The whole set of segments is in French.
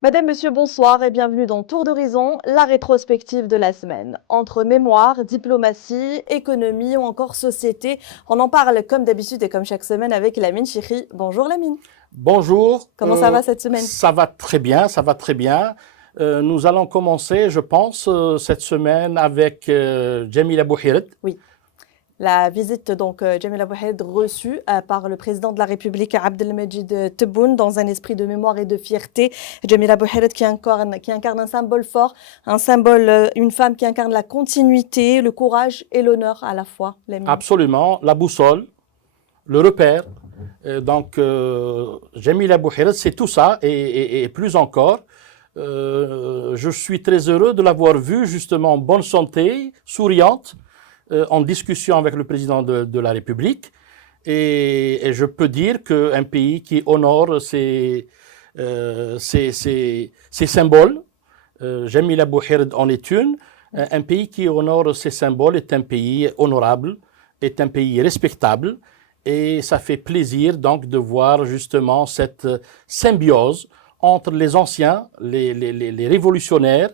Madame, Monsieur, bonsoir et bienvenue dans Tour d'Horizon, la rétrospective de la semaine. Entre mémoire, diplomatie, économie ou encore société, on en parle comme d'habitude et comme chaque semaine avec Lamine Chikri. Bonjour Lamine. Bonjour, Comment ça va cette semaine? ça va très bien, ça va très bien. Nous allons commencer, je pense, cette semaine avec Jamila Bouhired. Oui. La visite Jamila Bouhired reçue par le président de la République Abdelmajid Tebboune dans un esprit de mémoire et de fierté. Jamila Bouhired qui incarne un symbole fort, un symbole, une femme qui incarne la continuité, le courage et l'honneur à la fois. Lamine. Absolument, la boussole, le repère. Jamila Bouhired, c'est tout ça et plus encore. Je suis très heureux de l'avoir vue justement en bonne santé, souriante, en discussion avec le président de la République. Et je peux dire qu'un pays qui honore ses symboles, Jamila Bouhired en est une, un pays qui honore ses symboles est un pays honorable, est un pays respectable. Et ça fait plaisir donc de voir justement cette symbiose entre les anciens, les révolutionnaires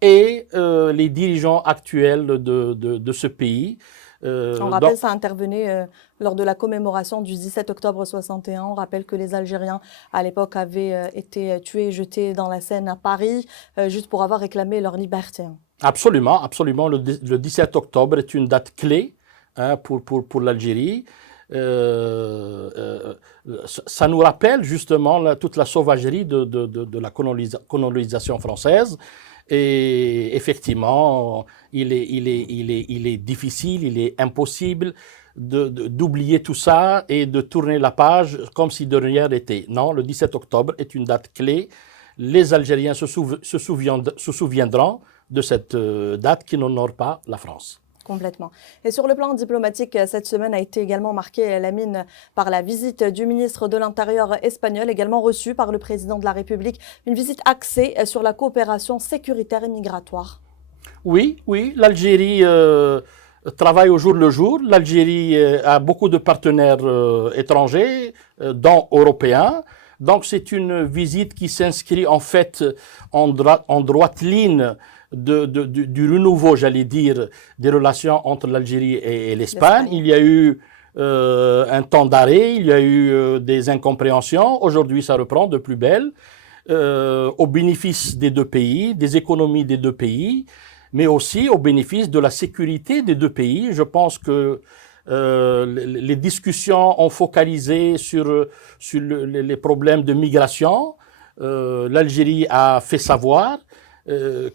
et les dirigeants actuels de ce pays. On rappelle, ça intervenait lors de la commémoration du 17 octobre 61. On rappelle que les Algériens, à l'époque, avaient été tués et jetés dans la Seine à Paris, juste pour avoir réclamé leur liberté. Absolument, absolument. Le 17 octobre est une date clé pour l'Algérie. Ça nous rappelle justement toute la sauvagerie de la colonisation française. Et effectivement, il est difficile, il est impossible d'oublier tout ça et de tourner la page comme si de rien n'était. Non, le 17 octobre est une date clé. Les Algériens se souviendront de cette date qui n'honore pas la France. Complètement. Et sur le plan diplomatique, cette semaine a été également marquée, Lamine, par la visite du ministre de l'Intérieur espagnol, également reçue par le président de la République, une visite axée sur la coopération sécuritaire et migratoire. Oui, oui, l'Algérie travaille au jour le jour. L'Algérie a beaucoup de partenaires étrangers, dont européens. Donc c'est une visite qui s'inscrit en fait en droite ligne du renouveau, j'allais dire, des relations entre l'Algérie et l'Espagne. Il y a eu un temps d'arrêt, il y a eu des incompréhensions. Aujourd'hui, ça reprend de plus belle, au bénéfice des deux pays, des économies des deux pays, mais aussi au bénéfice de la sécurité des deux pays. Je pense que les discussions ont focalisé sur les problèmes de migration. L'Algérie a fait savoir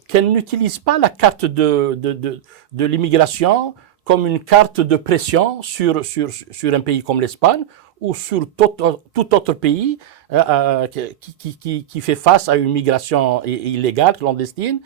qu'elle n'utilise pas la carte de l'immigration comme une carte de pression sur un pays comme l'Espagne ou sur tout autre pays qui fait face à une migration illégale, clandestine.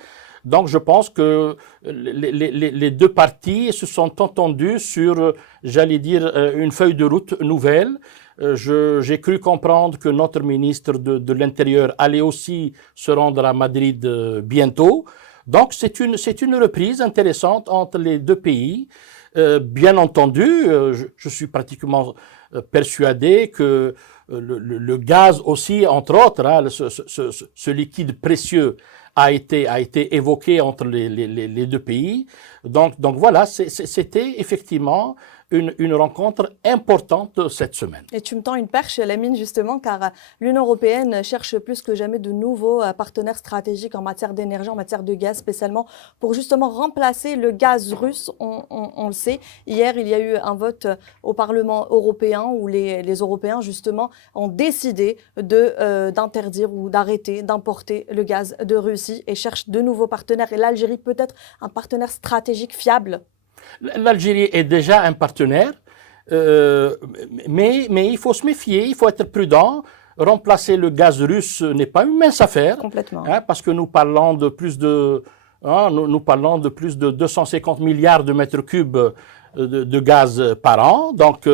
Donc je pense que les deux parties se sont entendues sur, j'allais dire, une feuille de route nouvelle. J'ai cru comprendre que notre ministre de l'Intérieur allait aussi se rendre à Madrid bientôt. Donc c'est une reprise intéressante entre les deux pays. Bien entendu, je suis pratiquement persuadé que le gaz aussi, entre autres, hein, ce liquide précieux a été évoqué entre les deux pays. Donc voilà, c'était effectivement une rencontre importante cette semaine. Et tu me tends une perche, Lamine, justement, car l'Union européenne cherche plus que jamais de nouveaux partenaires stratégiques en matière d'énergie, en matière de gaz, spécialement pour justement remplacer le gaz russe. On le sait, hier, il y a eu un vote au Parlement européen où les Européens, justement, ont décidé d'interdire ou d'arrêter d'importer le gaz de Russie et cherchent de nouveaux partenaires. Et l'Algérie peut être un partenaire stratégique fiable. L'Algérie est déjà un partenaire, mais il faut se méfier, il faut être prudent. Remplacer le gaz russe n'est pas une mince affaire. Complètement. Parce que nous parlons de plus de 250 milliards de mètres cubes de gaz par an. Donc,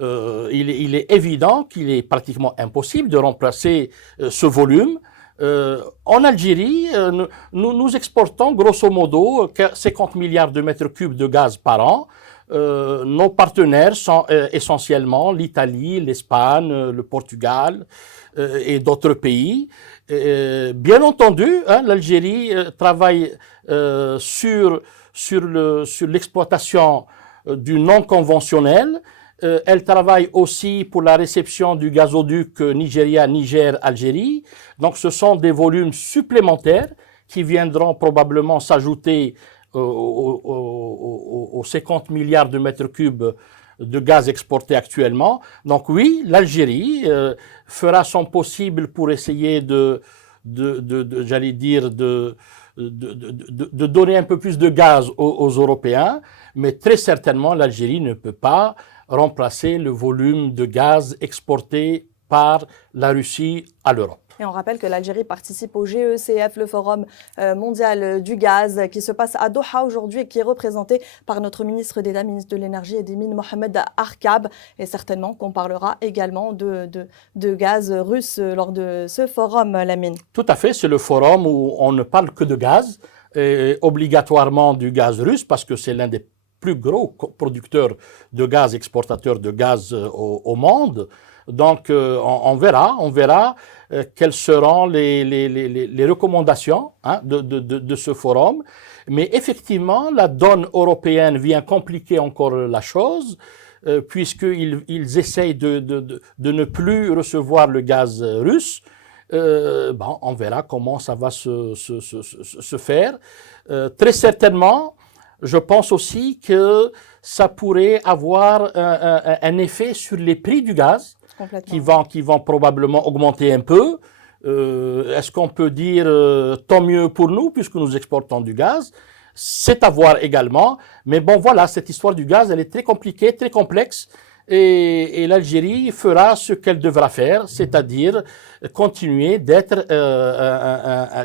il est évident qu'il est pratiquement impossible de remplacer ce volume. En Algérie, nous exportons grosso modo 50 milliards de mètres cubes de gaz par an. Nos partenaires sont essentiellement l'Italie, l'Espagne, le Portugal, et d'autres pays. Bien entendu, hein, l'Algérie travaille sur l'exploitation du non conventionnel. Elle travaille aussi pour la réception du gazoduc Nigeria-Niger-Algérie. Donc ce sont des volumes supplémentaires qui viendront probablement s'ajouter aux 50 milliards de mètres cubes de gaz exportés actuellement. Donc oui, l'Algérie fera son possible pour essayer j'allais dire, de donner un peu plus de gaz aux Européens, mais très certainement l'Algérie ne peut pas remplacer le volume de gaz exporté par la Russie à l'Europe. Et on rappelle que l'Algérie participe au GECF, le Forum mondial du gaz, qui se passe à Doha aujourd'hui et qui est représenté par notre ministre d'État, ministre de l'Énergie et des Mines, Mohamed Arkab. Et certainement qu'on parlera également de gaz russe lors de ce forum, Lamine. Tout à fait, c'est le forum où on ne parle que de gaz, et obligatoirement du gaz russe, parce que c'est l'un des plus gros producteurs de gaz, exportateurs de gaz au monde. Donc, on verra quelles seront les recommandations hein, de ce forum. Mais effectivement, la donne européenne vient compliquer encore la chose, puisqu'ils essayent de ne plus recevoir le gaz russe. On verra comment ça va se faire. Très certainement, je pense aussi que ça pourrait avoir un effet sur les prix du gaz, qui vont probablement augmenter un peu. Est-ce qu'on peut dire tant mieux pour nous puisque nous exportons du gaz? C'est à voir également. Mais bon, voilà, cette histoire du gaz, elle est très compliquée, très complexe. Et l'Algérie fera ce qu'elle devra faire, c'est-à-dire continuer d'être,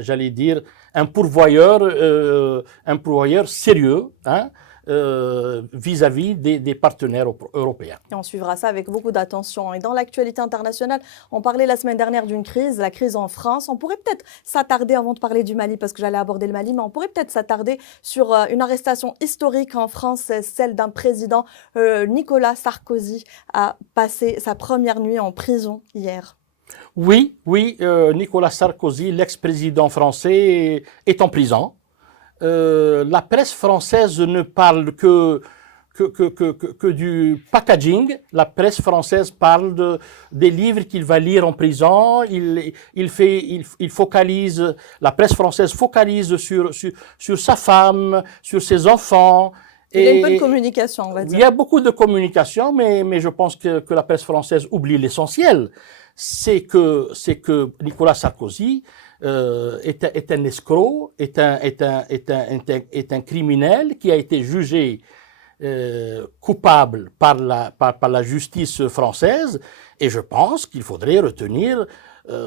j'allais dire, un pourvoyeur sérieux, hein, vis-à-vis des partenaires européens. Et on suivra ça avec beaucoup d'attention. Et dans l'actualité internationale, on parlait la semaine dernière d'une crise, la crise en France. On pourrait peut-être s'attarder, avant de parler du Mali, parce que j'allais aborder le Mali, mais on pourrait peut-être s'attarder sur une arrestation historique en France, celle d'un président. Nicolas Sarkozy a passé sa première nuit en prison hier. Oui, Nicolas Sarkozy, l'ex-président français, est en prison. La presse française ne parle que du packaging. La presse française parle des livres qu'il va lire en prison. La presse française focalise sur sa femme, sur ses enfants. Il y a un peu de communication, on va dire. Il y a beaucoup de communication, mais je pense que la presse française oublie l'essentiel. C'est que Nicolas Sarkozy est un escroc, est un criminel qui a été jugé coupable par la justice française, et je pense qu'il faudrait retenir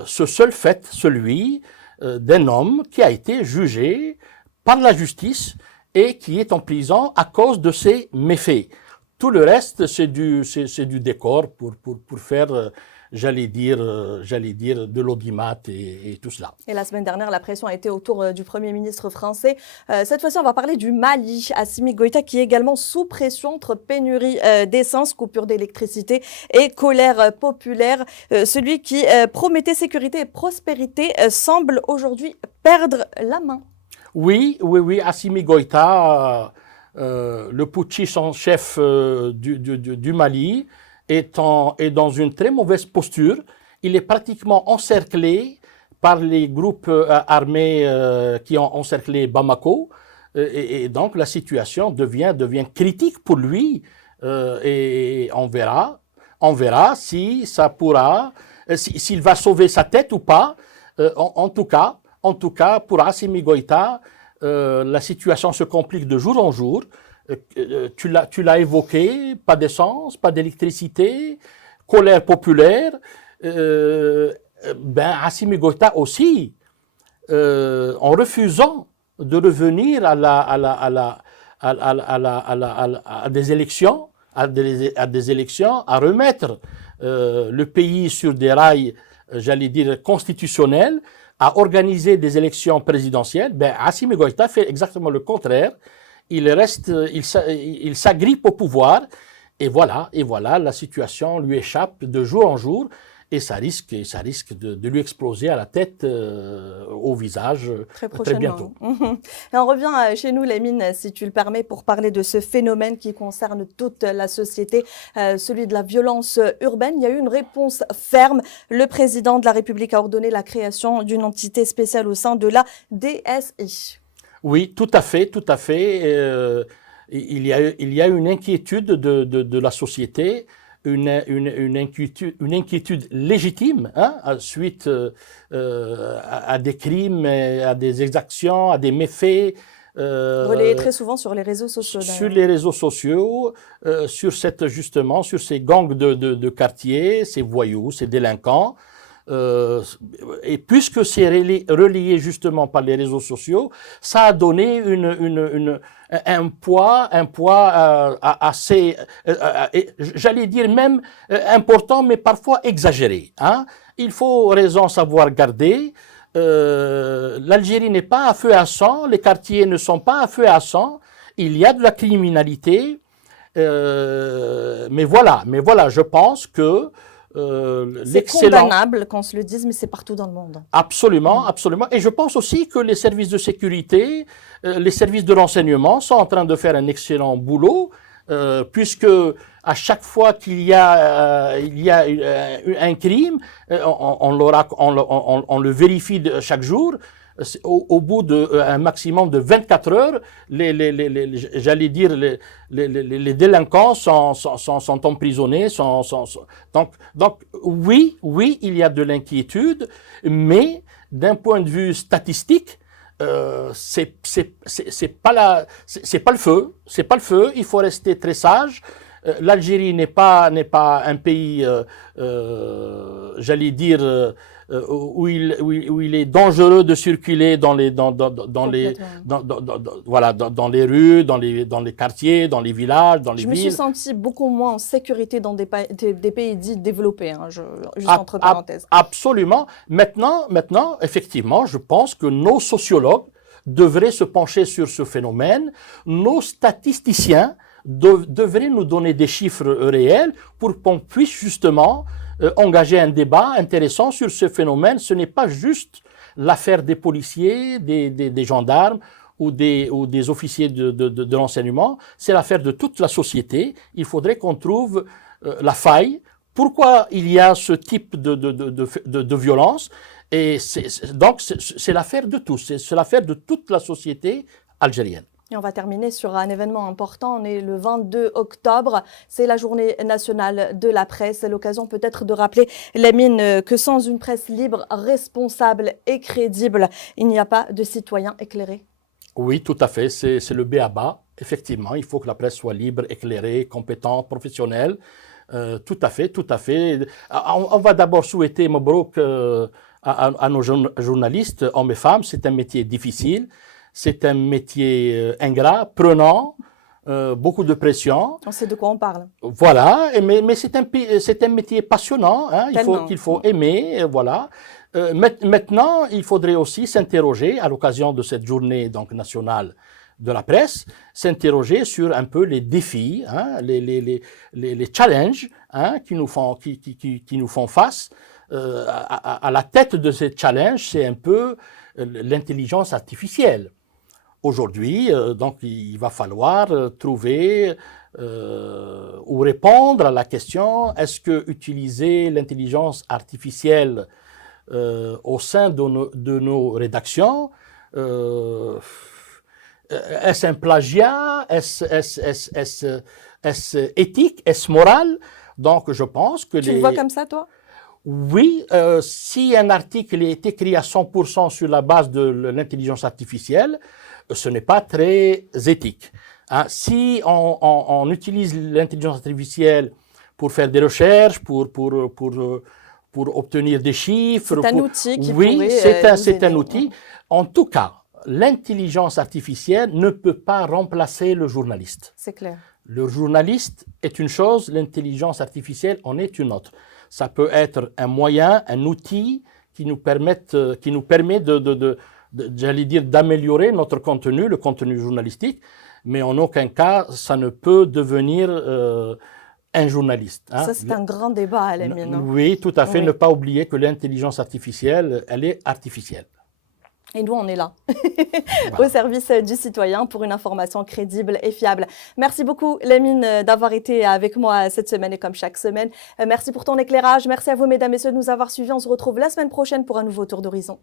ce seul fait, celui d'un homme qui a été jugé par la justice et qui est en prison à cause de ses méfaits. Tout le reste, c'est du décor pour faire j'allais dire de l'audimat et tout cela. Et la semaine dernière, la pression a été autour du Premier ministre français. Cette fois-ci, on va parler du Mali. Assimi Goïta, qui est également sous pression entre pénurie d'essence, coupure d'électricité et colère populaire. Celui qui promettait sécurité et prospérité semble aujourd'hui perdre la main. Oui, Assimi Goïta, le putschiste en chef du Mali, est dans une très mauvaise posture. Il est pratiquement encerclé par les groupes armés qui ont encerclé Bamako. Et donc la situation devient critique pour lui. Et on verra si ça pourra, s'il va sauver sa tête ou pas. En tout cas, pour Assimi Goïta, la situation se complique de jour en jour. Tu l'as évoqué, pas d'essence, pas d'électricité, colère populaire. Assimi Goïta aussi, en refusant de revenir à des élections, à remettre le pays sur des rails, j'allais dire constitutionnels, à organiser des élections présidentielles. Assimi Goïta fait exactement le contraire. Il s'agrippe au pouvoir, et voilà, la situation lui échappe de jour en jour. et ça risque de lui exploser à la tête, au visage, très bientôt. Et on revient chez nous, Lamine, si tu le permets, pour parler de ce phénomène qui concerne toute la société, celui de la violence urbaine. Il y a eu une réponse ferme. Le président de la République a ordonné la création d'une entité spéciale au sein de la DSI. Oui, tout à fait, tout à fait. Il y a une inquiétude de la société, une inquiétude légitime, hein, suite à des crimes, à des exactions, à des méfaits. Relayé très souvent sur les réseaux sociaux. Sur les réseaux sociaux, sur ces gangs de quartier, ces voyous, ces délinquants. Et puisque c'est relayé justement par les réseaux sociaux, ça a donné un poids assez, j'allais dire même important, mais parfois exagéré. Hein. Il faut raison savoir garder. L'Algérie n'est pas à feu à sang, les quartiers ne sont pas à feu à sang. Il y a de la criminalité, mais voilà, je pense que c'est condamnable qu'on se le dise, mais c'est partout dans le monde. Absolument, absolument. Et je pense aussi que les services de sécurité, les services de renseignement sont en train de faire un excellent boulot, puisque à chaque fois qu'il y a, un crime, on le vérifie chaque jour. Au bout d'un maximum de 24 heures, j'allais dire, les délinquants sont emprisonnés. Donc, oui, il y a de l'inquiétude, mais d'un point de vue statistique, c'est pas le feu. C'est pas le feu. Il faut rester très sage. L'Algérie n'est pas un pays, j'allais dire, où il est dangereux de circuler dans les rues, dans les quartiers, dans les villages, dans les villes. Je me suis sentie beaucoup moins en sécurité dans des pays dits développés, hein, juste entre parenthèses. Absolument. Maintenant, effectivement, je pense que nos sociologues devraient se pencher sur ce phénomène. Nos statisticiens devraient nous donner des chiffres réels pour qu'on puisse justement engager un débat intéressant sur ce phénomène. Ce n'est pas juste l'affaire des policiers, des gendarmes ou des officiers de renseignement, c'est l'affaire de toute la société. Il faudrait qu'on trouve la faille. Pourquoi il y a ce type de violence? Et donc c'est l'affaire de tous, c'est l'affaire de toute la société algérienne. Et on va terminer sur un événement important. On est le 22 octobre. C'est la journée nationale de la presse. C'est l'occasion peut-être de rappeler, Lamine, que sans une presse libre, responsable et crédible, il n'y a pas de citoyens éclairés. Oui, tout à fait. C'est le b.a.-ba. Effectivement, il faut que la presse soit libre, éclairée, compétente, professionnelle. Tout à fait, tout à fait. On va d'abord souhaiter Mabrouk à nos journalistes, hommes et femmes. C'est un métier difficile. C'est un métier ingrat, prenant, beaucoup de pression. On sait de quoi on parle. Voilà, mais c'est un métier passionnant, hein, qu'il faut aimer, voilà. Maintenant, il faudrait aussi s'interroger, à l'occasion de cette journée donc, nationale de la presse, s'interroger sur un peu les défis, hein, les challenges hein, qui nous font face. À la tête de ces challenges, c'est un peu l'intelligence artificielle. Aujourd'hui, donc, il va falloir trouver ou répondre à la question, est-ce que utiliser l'intelligence artificielle au sein de nos rédactions, est-ce un plagiat, est-ce éthique, est-ce moral? Donc, je pense que Tu le vois comme ça, toi? Oui, si un article est écrit à 100% sur la base de l'intelligence artificielle, ce n'est pas très éthique. Hein, si on utilise l'intelligence artificielle pour faire des recherches, pour obtenir des chiffres... C'est un outil qui oui, pourrait c'est un outil. En tout cas, l'intelligence artificielle ne peut pas remplacer le journaliste. C'est clair. Le journaliste est une chose, l'intelligence artificielle en est une autre. Ça peut être un moyen, un outil qui nous permet j'allais dire, d'améliorer notre contenu, le contenu journalistique, mais en aucun cas, ça ne peut devenir un journaliste. Ça, c'est un grand débat, Lamine. Oui, tout à fait. Oui. Ne pas oublier que l'intelligence artificielle, elle est artificielle. Et nous, on est là, Voilà. au service du citoyen pour une information crédible et fiable. Merci beaucoup, Lamine, d'avoir été avec moi cette semaine et comme chaque semaine. Merci pour ton éclairage. Merci à vous, mesdames et messieurs, de nous avoir suivis. On se retrouve la semaine prochaine pour un nouveau tour d'horizon.